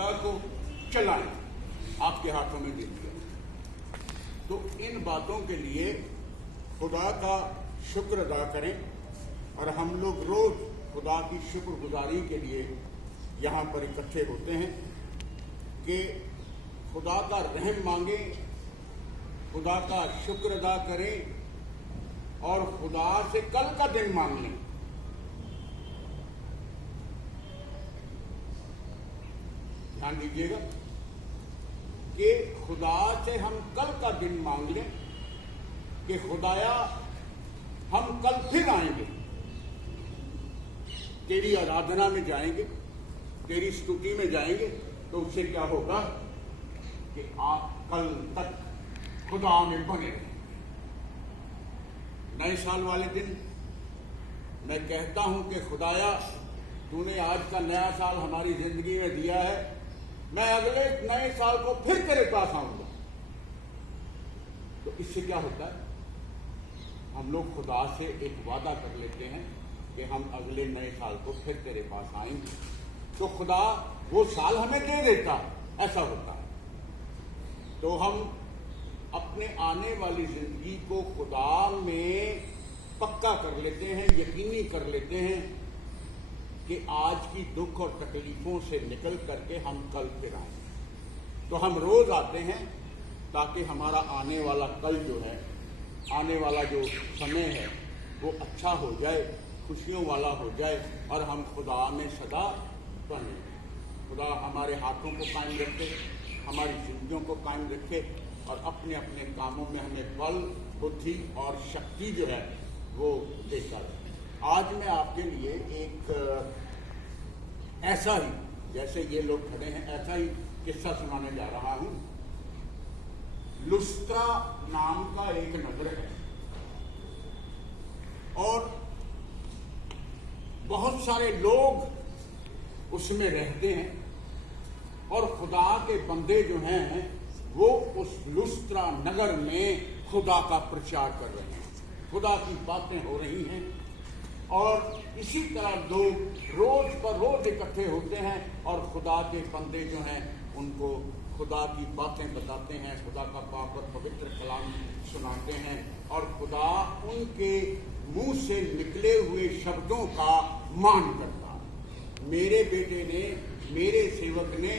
को चलाएं, आपके हाथों में दे दिया। तो इन बातों के लिए खुदा का शुक्र अदा करें और हम लोग रोज खुदा की शुक्रगुजारी के लिए यहाँ पर इकट्ठे होते हैं कि खुदा का रहम मांगें, खुदा का शुक्र अदा करें और खुदा से कल का दिन मांग लें। ध्यान दीजिएगा कि खुदा से हम कल का दिन मांग लें कि खुदाया हम कल फिर आएंगे, तेरी आराधना में जाएंगे, तेरी स्तुति में जाएंगे। तो उससे क्या होगा कि आप कल तक खुदा में बने रहें। नए साल वाले दिन मैं कहता हूं कि खुदाया तूने आज का नया साल हमारी जिंदगी में दिया है, मैं अगले नए साल को फिर तेरे पास आऊंगा। तो इससे क्या होता है, हम लोग खुदा से एक वादा कर लेते हैं कि हम अगले नए साल को फिर तेरे पास आएंगे। तो खुदा वो साल हमें दे देता, ऐसा होता है। तो हम अपने आने वाली जिंदगी को खुदा में पक्का कर लेते हैं, यकीनी कर लेते हैं कि आज की दुख और तकलीफों से निकल करके हम कल फिर आएंगे। तो हम रोज आते हैं ताकि हमारा आने वाला कल जो है, आने वाला जो समय है वो अच्छा हो जाए, खुशियों वाला हो जाए और हम खुदा में सदा बने। खुदा हमारे हाथों को कायम रखे, हमारी जिंदगियों को कायम रखे और अपने अपने कामों में हमें बल, बुद्धि और शक्ति जो है वो देता है। आज मैं आपके लिए एक ऐसा ही, जैसे ये लोग खड़े हैं, ऐसा ही किस्सा सुनाने जा रहा हूं। लुस्त्रा नाम का एक नगर है और बहुत सारे लोग उसमें रहते हैं और खुदा के बंदे जो हैं वो उस लुस्त्रा नगर में खुदा का प्रचार कर रहे हैं, खुदा की बातें हो रही हैं। और इसी तरह लोग रोज पर रोज इकट्ठे होते हैं और खुदा के बंदे जो हैं उनको खुदा की बातें बताते हैं, खुदा का पाक और पवित्र कलाम सुनाते हैं और खुदा उनके मुंह से निकले हुए शब्दों का मान करता है। मेरे बेटे ने, मेरे सेवक ने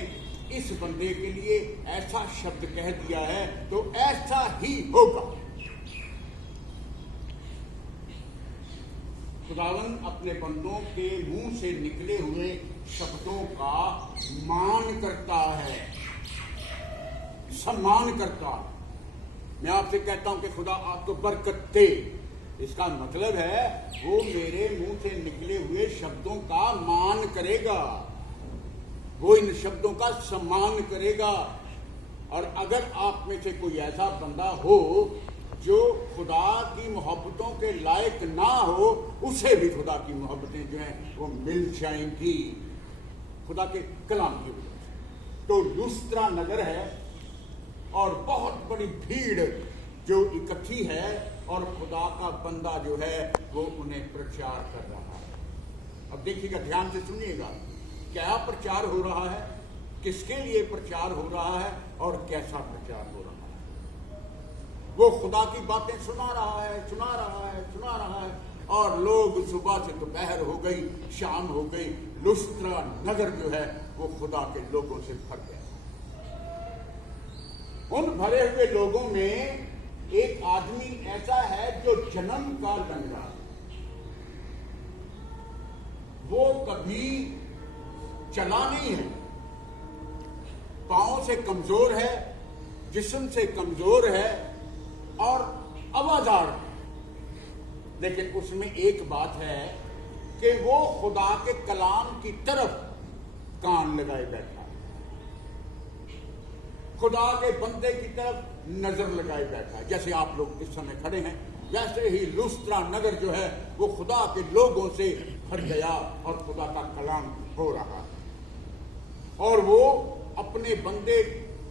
इस बंदे के लिए ऐसा शब्द कह दिया है तो ऐसा ही होगा। खुदावन अपने बंदों के मुंह से निकले हुए शब्दों का मान करता है, सम्मान करता है। मैं आपसे कहता हूं कि खुदा आपको बरकत दे। इसका मतलब है वो मेरे मुंह से निकले हुए शब्दों का मान करेगा, वो इन शब्दों का सम्मान करेगा। और अगर आप में से कोई ऐसा बंदा हो जो खुदा की मोहब्बतों के लायक ना हो, उसे भी खुदा की मोहब्बतें जो हैं वो मिल जाएंगी खुदा के कलाम की वजह से। तो लुस्त्रा नगर है और बहुत बड़ी भीड़ जो इकट्ठी है और खुदा का बंदा जो है वो उन्हें प्रचार कर रहा है। अब देखिएगा, ध्यान से सुनिएगा, क्या प्रचार हो रहा है, किसके लिए प्रचार हो रहा है और कैसा प्रचार हो रहा है। वो खुदा की बातें सुना रहा है, सुना रहा है, सुना रहा है और लोग सुबह से दोपहर हो गई, शाम हो गई, लुस्त्रा नगर जो है वो खुदा के लोगों से भर गया। उन भरे हुए लोगों में एक आदमी ऐसा है जो जन्म का लंगड़ा, वो कभी चला नहीं है, पांव से कमजोर है, जिस्म से कमजोर है और आवाजार है। लेकिन उसमें एक बात है कि वो खुदा के कलाम की तरफ कान लगाए बैठा है, खुदा के बंदे की तरफ नजर लगाए बैठा है। जैसे आप लोग इस समय खड़े हैं, वैसे ही लुस्त्रा नगर जो है वो खुदा के लोगों से भर गया और खुदा का कलाम हो रहा है। और वो अपने बंदे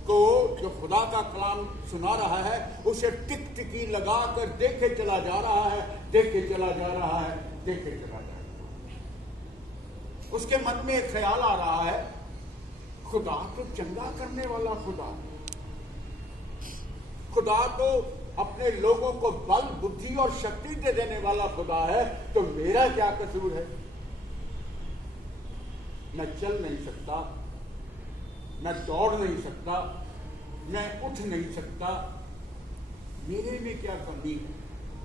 को जो खुदा का कलाम सुना रहा है उसे टिकटिकी लगाकर देखे चला जा रहा है, देखे चला जा रहा है, देखे चला जा रहा है। उसके मन में एक ख्याल आ रहा है, खुदा तो चंगा करने वाला खुदा है। खुदा तो अपने लोगों को बल, बुद्धि और शक्ति दे देने वाला खुदा है। तो मेरा क्या कसूर है? मैं चल नहीं सकता, मैं दौड़ नहीं सकता, मैं उठ नहीं सकता, मेरे में क्या कमी है?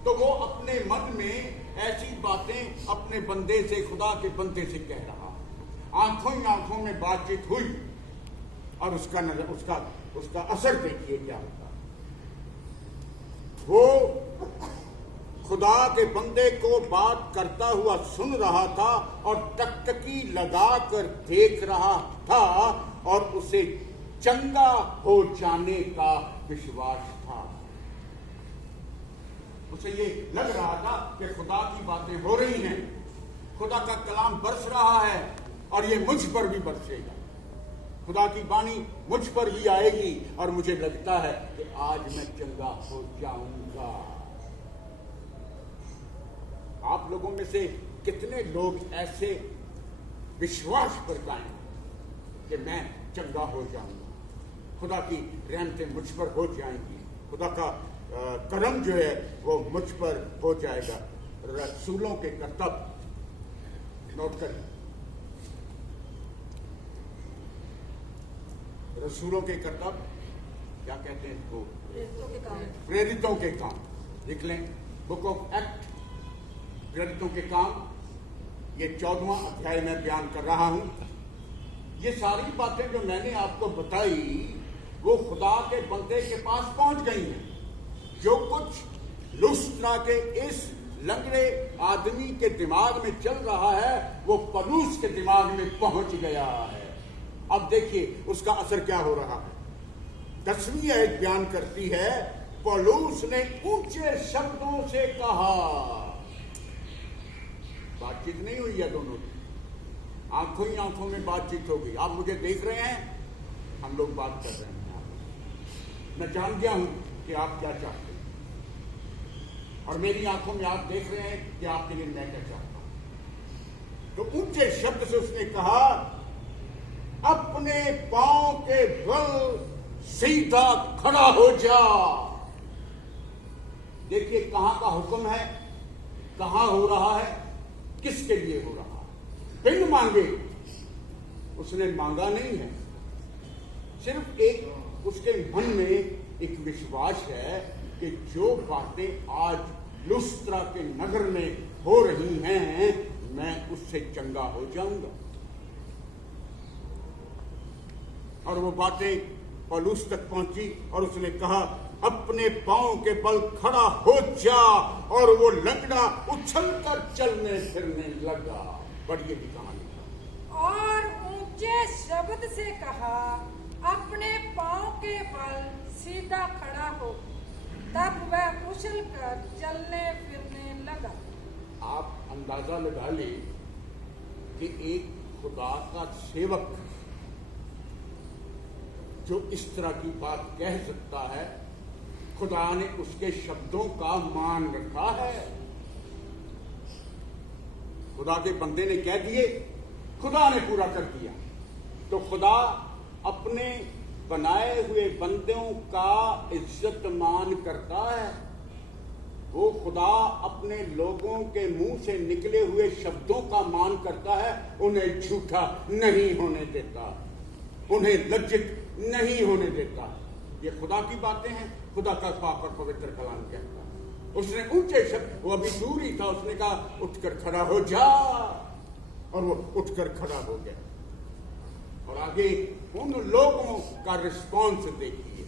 तो वो अपने मन में ऐसी बातें अपने बंदे से, खुदा के बंदे से कह रहा। आंखों ही आंखों में बातचीत हुई और उसका असर देखिए क्या होता। वो खुदा के बंदे को बात करता हुआ सुन रहा था और टकटकी लगाकर देख रहा था और उसे चंगा हो जाने का विश्वास था। उसे ये लग रहा था कि खुदा की बातें हो रही हैं, खुदा का कलाम बरस रहा है और ये मुझ पर भी बरसेगा, खुदा की वाणी मुझ पर भी आएगी और मुझे लगता है कि आज मैं चंगा हो जाऊंगा। आप लोगों में से कितने लोग ऐसे विश्वास पर गाएंगे कि मैं चंगा हो जाऊंगा, खुदा की रहमतें मुझ पर हो जाएंगी, खुदा का करम जो है वो मुझ पर हो जाएगा। रसूलों के कर्तव्य नोट करें। रसूलों के कर्तव्य क्या कहते हैं इसको? प्रेरितों के काम। लिख लें, बुक ऑफ एक्ट, प्रेरितों के काम, ये 14वां अध्याय में बयान कर रहा हूं। ये सारी बातें जो मैंने आपको बताई वो खुदा के बंदे के पास पहुंच गई हैं। जो कुछ लुस्त्रा के इस लंगड़े आदमी के दिमाग में चल रहा है वो पौलुस के दिमाग में पहुंच गया है। अब देखिए उसका असर क्या हो रहा है। 10वीं आयत बयान करती है, पौलुस ने ऊंचे शब्दों से कहा। बातचीत नहीं हुई है दोनों की, आंखों ही आंखों में बातचीत होगी। आप मुझे देख रहे हैं, हम लोग बात कर रहे हैं, मैं जान गया हूं कि आप क्या चाहते हैं और मेरी आंखों में आप देख रहे हैं कि आपके लिए मैं क्या चाहता हूं। तो ऊंचे शब्द से उसने कहा, अपने पांव के बल सीधा खड़ा हो जा। देखिए कहां का हुक्म है, कहां हो रहा है, किसके लिए हो रहा है। बिन मांगे उसने मांगा नहीं है, सिर्फ एक उसके मन में एक विश्वास है कि जो बातें आज लुस्त्रा के नगर में हो रही हैं मैं उससे चंगा हो जाऊंगा। और वो बातें पौलुस तक पहुंची और उसने कहा, अपने पांव के बल खड़ा हो जा। और वो लंगड़ा उछलकर चलने फिरने लगा। पढ़िए की कहानी। और ऊंचे शब्द से कहा, अपने पांव के बल सीधा खड़ा हो। तब वह उछलकर चलने फिरने लगा। आप अंदाजा लगा ले कि एक खुदा का सेवक जो इस तरह की बात कह सकता है, खुदा ने उसके शब्दों का मान रखा है। खुदा के बंदे ने कह दिए, खुदा ने पूरा कर दिया। तो खुदा अपने बनाए हुए बंदों का इज्जत मान करता है। वो खुदा अपने लोगों के मुंह से निकले हुए शब्दों का मान करता है, उन्हें झूठा नहीं होने देता, उन्हें लज्जित नहीं होने देता। ये खुदा की बातें हैं, खुदा का पाक और पवित्र कलाम कहता है। उसने ऊंचे शब्द, वो अभी दूर ही था, उसने कहा उठकर खड़ा हो जा, और वो उठकर खड़ा हो गया। और आगे उन लोगों का रिस्पॉन्स देखिए,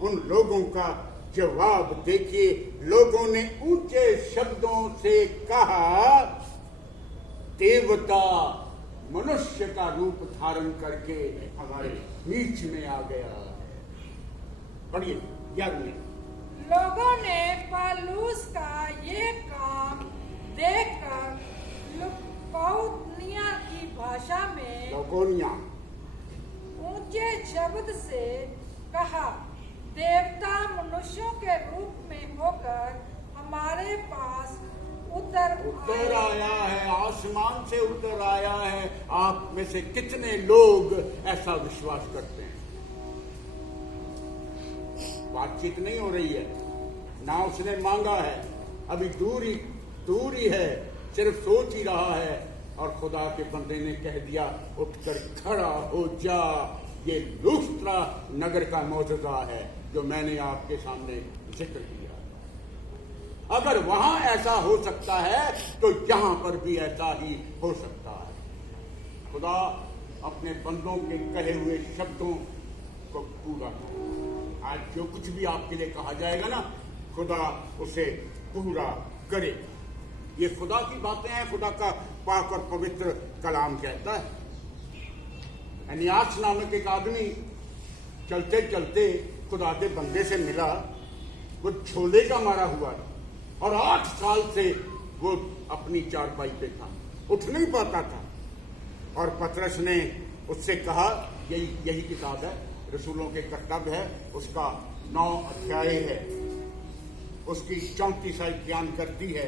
उन लोगों का जवाब देखिए। लोगों ने ऊंचे शब्दों से कहा, देवता मनुष्य का रूप धारण करके हमारे बीच में आ गया। पढ़िए 11। लोगों ने पौलुस का ये काम देखकर लुकाउनिया की भाषा में ऊंचे शब्द से कहा, देवता मनुष्यों के रूप में होकर हमारे पास उतर आया है, आसमान से उतर आया है। आप में से कितने लोग ऐसा विश्वास करते हैं? बातचीत नहीं हो रही है ना, उसने मांगा है, अभी दूर ही है, सिर्फ सोच ही रहा है और खुदा के बंदे ने कह दिया उठकर खड़ा हो जा। ये लुस्त्रा नगर का मौजूदा है जो मैंने आपके सामने जिक्र किया। अगर वहां ऐसा हो सकता है तो यहां पर भी ऐसा ही हो सकता है। खुदा अपने बंदों के कहे हुए शब्दों को पूरा करे। आज जो कुछ भी आपके लिए कहा जाएगा ना, खुदा उसे पूरा करे। ये खुदा की बातें हैं, खुदा का पाक और पवित्र कलाम कहता है। एनियास नामक एक आदमी चलते चलते खुदा के बंदे से मिला। वो झोले का मारा हुआ था और 8 साल से वो अपनी चारपाई पे था, उठ नहीं पाता था। और पतरस ने उससे कहा, यही किताब है, रसूलों के कर्तव्य है, उसका 9 अध्याय है, उसकी 34 आयत बयान करती है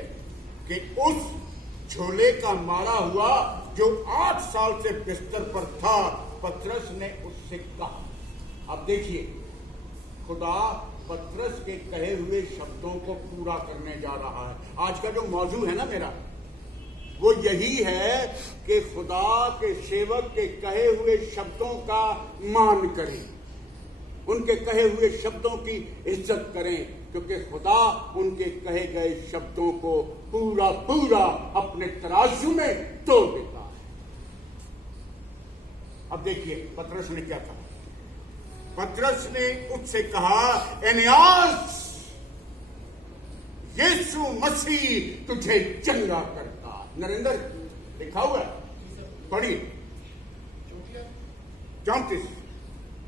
कि उस झोले का मारा हुआ जो 8 साल से बिस्तर पर था, पतरस ने उससे कहा। अब देखिए, खुदा पतरस के कहे हुए शब्दों को पूरा करने जा रहा है। आज का जो मौजू है ना मेरा, वो यही है कि खुदा के सेवक के कहे हुए शब्दों का मान करें, उनके कहे हुए शब्दों की इज्जत करें, क्योंकि खुदा उनके कहे गए शब्दों को पूरा पूरा अपने तराजू में तोड़ देता है। अब देखिए पतरस ने क्या कहा। पतरस ने उससे कहा, एनियास, यीशु मसीह तुझे चंगा करता। नरेंद्र लिखा हुआ है, पढ़िए 34।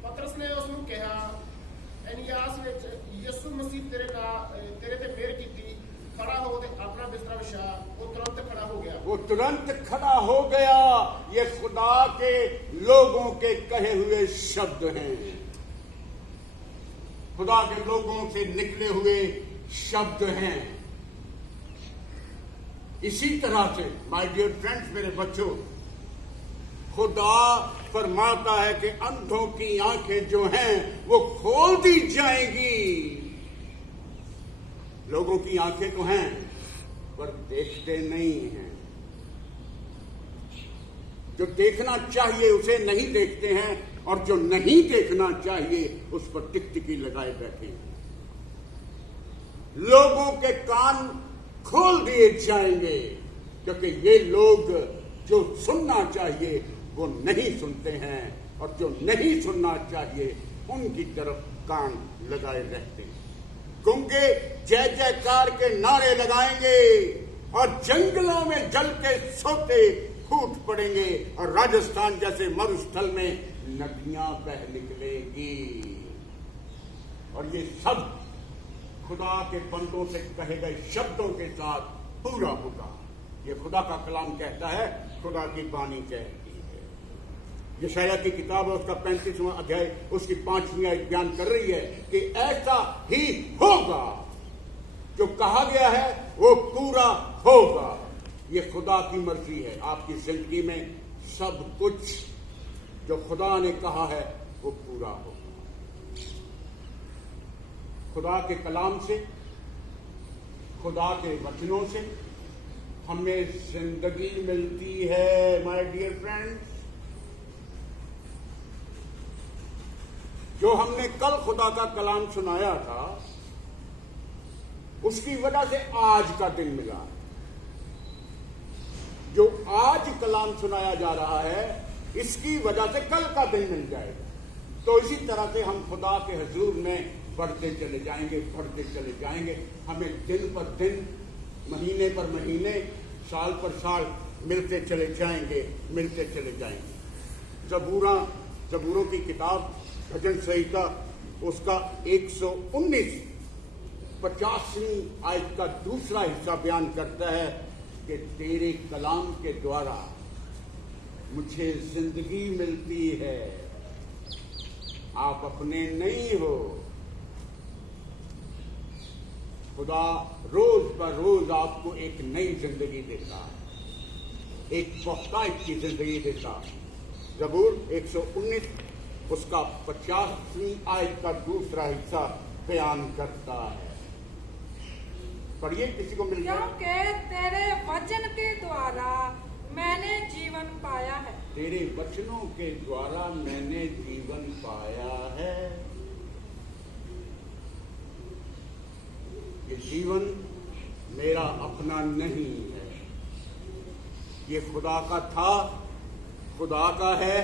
पतरस ने उसਨੂੰ ਕਿਹਾ, एनियास ਵਿੱਚ ਯਿਸੂ ਮਸੀਹ ਤੇਰੇ ਤੇ ਮਿਹਰ ਕੀਤੀ, खड़ा हो ते अपना बिस्तरा बिछा। वो तुरंत खड़ा हो गया। वो तुरंत खड़ा हो गया। ये खुदा के लोगों के कहे हुए शब्द हैं, खुदा के लोगों से निकले हुए शब्द हैं। इसी तरह से माय डियर फ्रेंड्स, मेरे बच्चों, खुदा फरमाता है कि अंधों की आंखें जो हैं वो खोल दी जाएंगी। लोगों की आंखें तो हैं पर देखते नहीं हैं, जो देखना चाहिए उसे नहीं देखते हैं, और जो नहीं देखना चाहिए उस पर टिकटिकी लगाए बैठे हैं। लोगों के कान खोल दिए जाएंगे, क्योंकि ये लोग जो सुनना चाहिए वो नहीं सुनते हैं, और जो नहीं सुनना चाहिए उनकी तरफ कान लगाए रहते हैं। गूंगे जय जयकार के नारे लगाएंगे और जंगलों में जल के सोते फूट पड़ेंगे, और राजस्थान जैसे मरुस्थल में नदियां बह निकलेगी। और ये सब खुदा के बंदों से कहे गए शब्दों के साथ पूरा होगा। ये खुदा का कलाम कहता है, खुदा की बानी कहती है। यशायाह की किताब है, उसका 35वां अध्याय, उसकी 5वीं आयत बयान कर रही है कि ऐसा ही होगा, जो कहा गया है वो पूरा होगा। ये खुदा की मर्जी है। आपकी जिंदगी में सब कुछ जो खुदा ने कहा है वो पूरा होगा। खुदा के कलाम से, खुदा के वचनों से हमें जिंदगी मिलती है। माय डियर फ्रेंड्स, जो हमने कल खुदा का कलाम सुनाया था, उसकी वजह से आज का दिन मिला। जो आज कलाम सुनाया जा रहा है, इसकी वजह से कल का दिन मिल जाएगा। तो इसी तरह से हम खुदा के हुजूर में बढ़ते चले जाएंगे, बढ़ते चले जाएंगे। हमें दिन पर दिन, महीने पर महीने, साल पर साल मिलते चले जाएंगे, मिलते चले जाएंगे। जबूरों की किताब भजन संहिता, उसका 119 50वीं आयत का दूसरा हिस्सा बयान करता है कि तेरे कलाम के द्वारा मुझे जिंदगी मिलती है। आप अपने नहीं हो, खुदा रोज ब रोज आपको एक नई जिंदगी देता है, एक बहुतायत की जिंदगी देता है। ज़बूर 119 उसका 50वीं आयत का दूसरा हिस्सा बयान करता है। पढ़िए, किसी को मिल गया? क्योंकि तेरे वचन के द्वारा मैंने जीवन पाया है। तेरे वचनों के द्वारा मैंने जीवन पाया है। ये जीवन मेरा अपना नहीं है, ये खुदा का था, खुदा का है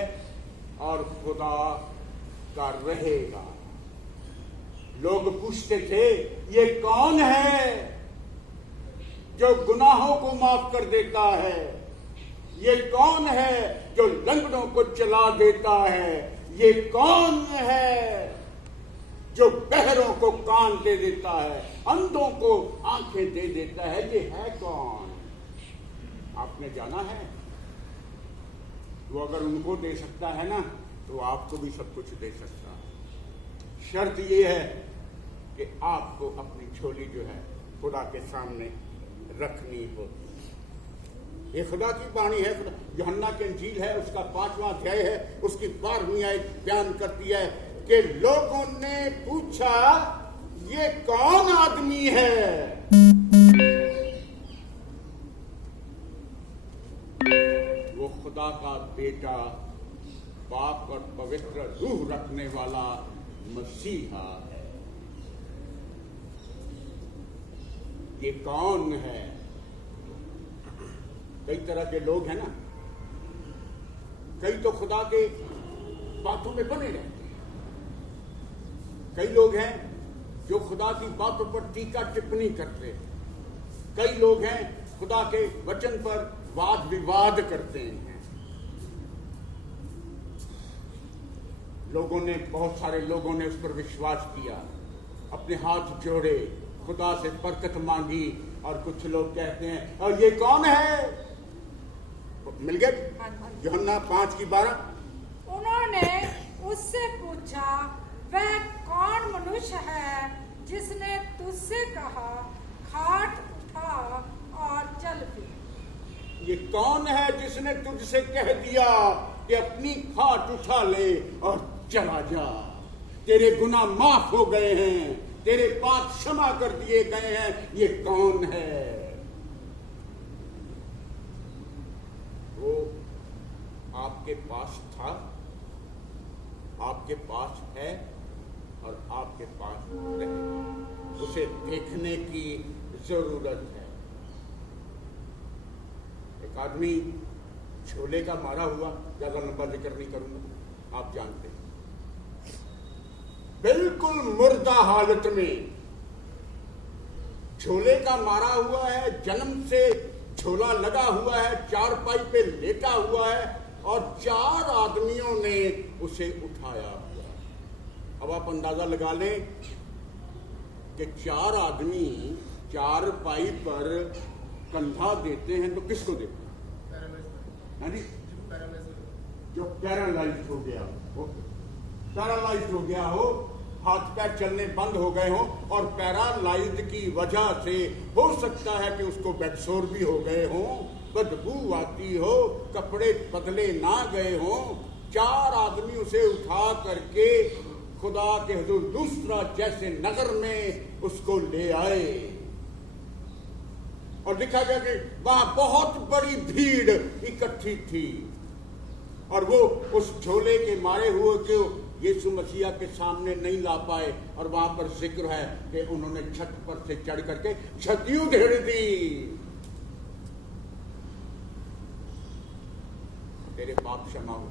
और खुदा का रहेगा। लोग पूछते थे, ये कौन है जो गुनाहों को माफ कर देता है? ये कौन है जो लंगड़ों को चला देता है? ये कौन है जो बहरों को कान दे देता है, अंधों को आंखें दे देता है? ये है कौन? आपने जाना है? वो अगर उनको दे सकता है ना, तो आपको भी सब कुछ दे सकता है। शर्त ये है कि आपको अपनी झोली जो है खुदा के सामने रखनी होती। ये खुदा की वाणी है। यूहन्ना की इंजील है, उसका 5वां अध्याय है, उसकी 12वीं आयत बयान करती है कि लोगों ने पूछा, ये कौन आदमी है? वो खुदा का बेटा, पाक और पवित्र रूह रखने वाला मसीहा है। ये कौन है? कई तरह के लोग हैं ना, कई तो खुदा के बातों में बने रहते हैं, कई लोग हैं जो खुदा की बातों पर टीका टिप्पणी करते हैं, कई लोग हैं खुदा के वचन पर वाद विवाद करते हैं। लोगों ने, बहुत सारे लोगों ने उस पर विश्वास किया, अपने हाथ जोड़े, खुदा से बरकत मांगी, और कुछ लोग कहते हैं, और ये कौन है? मिल गए? यूहन्ना 5:12। उन्होंने उससे पूछा, वह कौन मनुष्य है जिसने तुझसे कहा, खाट उठा और चल फिर? ये कौन है जिसने तुझसे कह दिया कि अपनी खाट उठा ले और चला जा? तेरे गुनाह माफ हो गए हैं, तेरे पाप क्षमा कर दिए गए हैं। ये कौन है? वो आपके पास था, आपके पास है और आपके पास रहेगा। उसे देखने की जरूरत है। एक आदमी झोले का मारा हुआ, ज्यादा लंबा जिक्र नहीं करूंगा, आप जानते हैं, बिल्कुल मुर्दा हालत में झोले का मारा हुआ है, जन्म से झोला लगा हुआ है, चारपाई पे लेटा हुआ है और 4 आदमियों ने उसे उठाया हुआ। अब आप अंदाजा लगा लें कि 4 आदमी चारपाई पर कंधा देते हैं तो किसको देते हैं? जो पैरालाइज हो गया हो, पैरालाइज हो गया हो, हाथ पैर चलने बंद हो गए हो, और पैरालाइज की वजह से हो सकता है कि उसको बेडसोर भी हो गए हो, बदबू आती हो, कपड़े बदले ना गए हो। 4 आदमी उसे उठा करके खुदा के हुजूर दूसरा जैसे नगर में उसको ले आए, और लिखा गया कि वहां बहुत बड़ी भीड़ इकट्ठी थी, और वो उस झोले के मारे हुए को यीशु मसीहा के सामने नहीं ला पाए। और वहां पर जिक्र है कि उन्होंने छत पर से चढ़ करके छती उधेड़ दी। तेरे पाप क्षमा हो।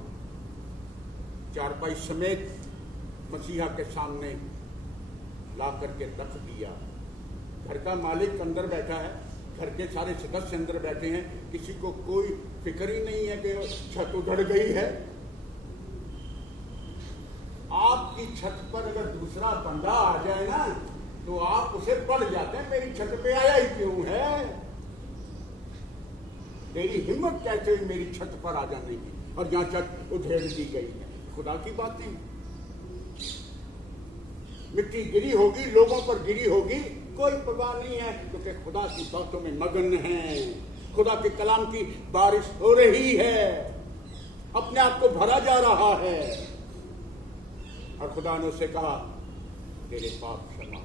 चारपाई समेत मसीहा के सामने ला करके रख दिया। घर का मालिक अंदर बैठा है, घर के सारे सदस्य अंदर बैठे हैं, किसी को कोई फिक्र ही नहीं है कि छत उधड़ गई है। आपकी छत पर अगर दूसरा बंदा आ जाए ना, तो आप उसे पढ़ जाते हैं, मेरी छत पे आया ही क्यों है? तेरी हिम्मत कैसे हुई मेरी छत पर आ जाने की? और यहाँ छत उधेड़ दी गई है। खुदा की बातें, मिट्टी गिरी होगी, लोगों पर गिरी होगी, कोई परवाह नहीं है, क्योंकि खुदा की बातों में मगन हैं, खुदा के कलाम की बारिश हो रही है, अपने आप को भरा जा रहा है। और खुदा ने उससे कहा तेरे पाप क्षमा।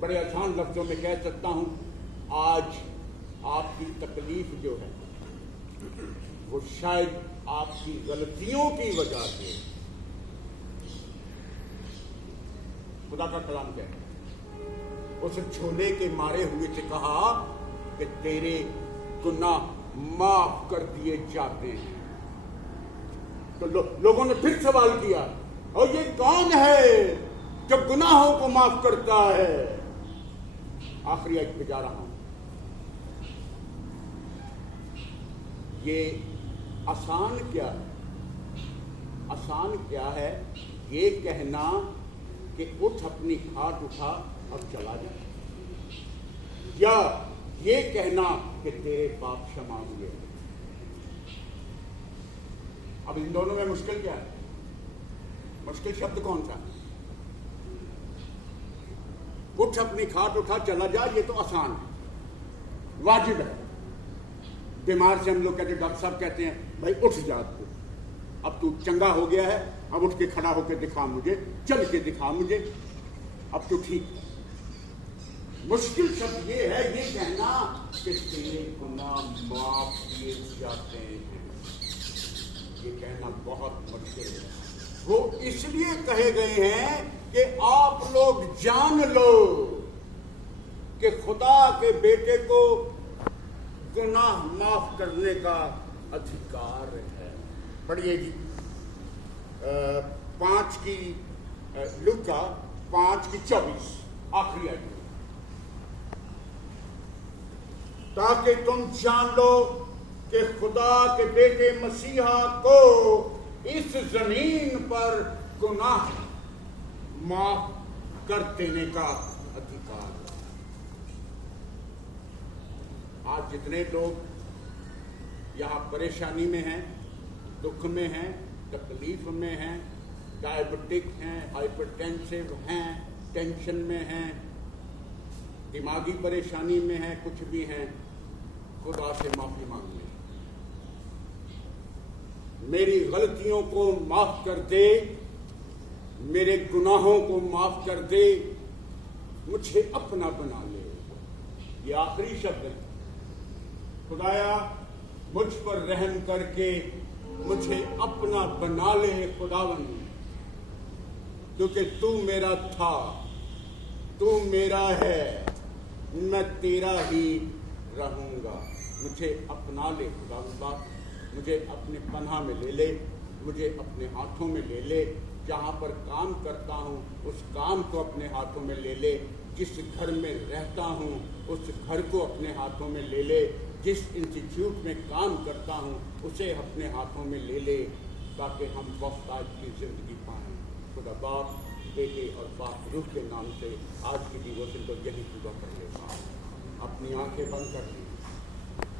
बड़े आसान लफ्जों में कह सकता हूं, आज आपकी तकलीफ जो है वो शायद आपकी गलतियों की वजह से। खुदा का कलाम कहता है, उस छोले के मारे हुए से कहा कि तेरे गुनाह माफ कर दिए जाते हैं। तो लोगों ने फिर सवाल किया, और ये कौन है जो गुनाहों को माफ करता है? आखिरी आयत पे जा रहा हूं। ये आसान क्या है? आसान क्या है ये कहना कि उठ अपनी खाट उठा अब चला जा, या ये कहना कि तेरे पाप क्षमा हुए। अब इन दोनों में मुश्किल क्या है? मुश्किल शब्द कौन सा? उठ अपनी खाट उठा चला जा, ये तो आसान है, वाजिब है। बीमार से हम लोग कहते, डॉक्टर साहब कहते हैं भाई उठ जा, तू अब तू चंगा हो गया है, अब उठ के खड़ा होकर दिखा मुझे, चल के दिखा मुझे, अब तू ठीक है। मुश्किल शब्द ये है ये कहना कि तेरे गुनाह माफ किए जाते हैं। ये कहना बहुत मुश्किल है। वो इसलिए कहे गए हैं कि आप लोग जान लो कि खुदा के बेटे को गुनाह माफ करने का अधिकार है। पढ़िए जी लूका 5:24 आखिरी आयत, ताकि तुम जान लो कि खुदा के बेटे मसीहा को इस जमीन पर गुनाह माफ कर देने का अधिकार है। आज जितने लोग यहां परेशानी में हैं, दुख में हैं, तकलीफ में हैं, डायबिटिक हैं, हाइपरटेंसिव हैं, टेंशन में हैं, दिमागी परेशानी में हैं, कुछ भी हैं, खुदा से माफी मांग लें। मेरी गलतियों को माफ कर दे, मेरे गुनाहों को माफ कर दे, मुझे अपना बना ले। ये आखिरी शब्द है। खुदाया मुझ पर रहम करके मुझे अपना बना ले खुदावन, क्योंकि तू मेरा था, तू मेरा है, मैं तेरा ही रहूंगा। मुझे अपना ले खुदावंदा, मुझे अपने पनाह में ले ले, मुझे अपने हाथों में ले ले। जहाँ पर काम करता हूँ उस काम को अपने हाथों में ले ले, जिस घर में रहता हूँ उस घर को अपने हाथों में ले ले, जिस इंस्टीट्यूट में काम करता हूँ उसे अपने हाथों में ले ले, ताकि हम वफ़ादार की ज़िंदगी पाएँ। खुदा बाप, बेटे और पाक रूह के नाम से आज की डिवोशन को यही पूरा कर लेगा। अपनी आंखें बंद कर ली।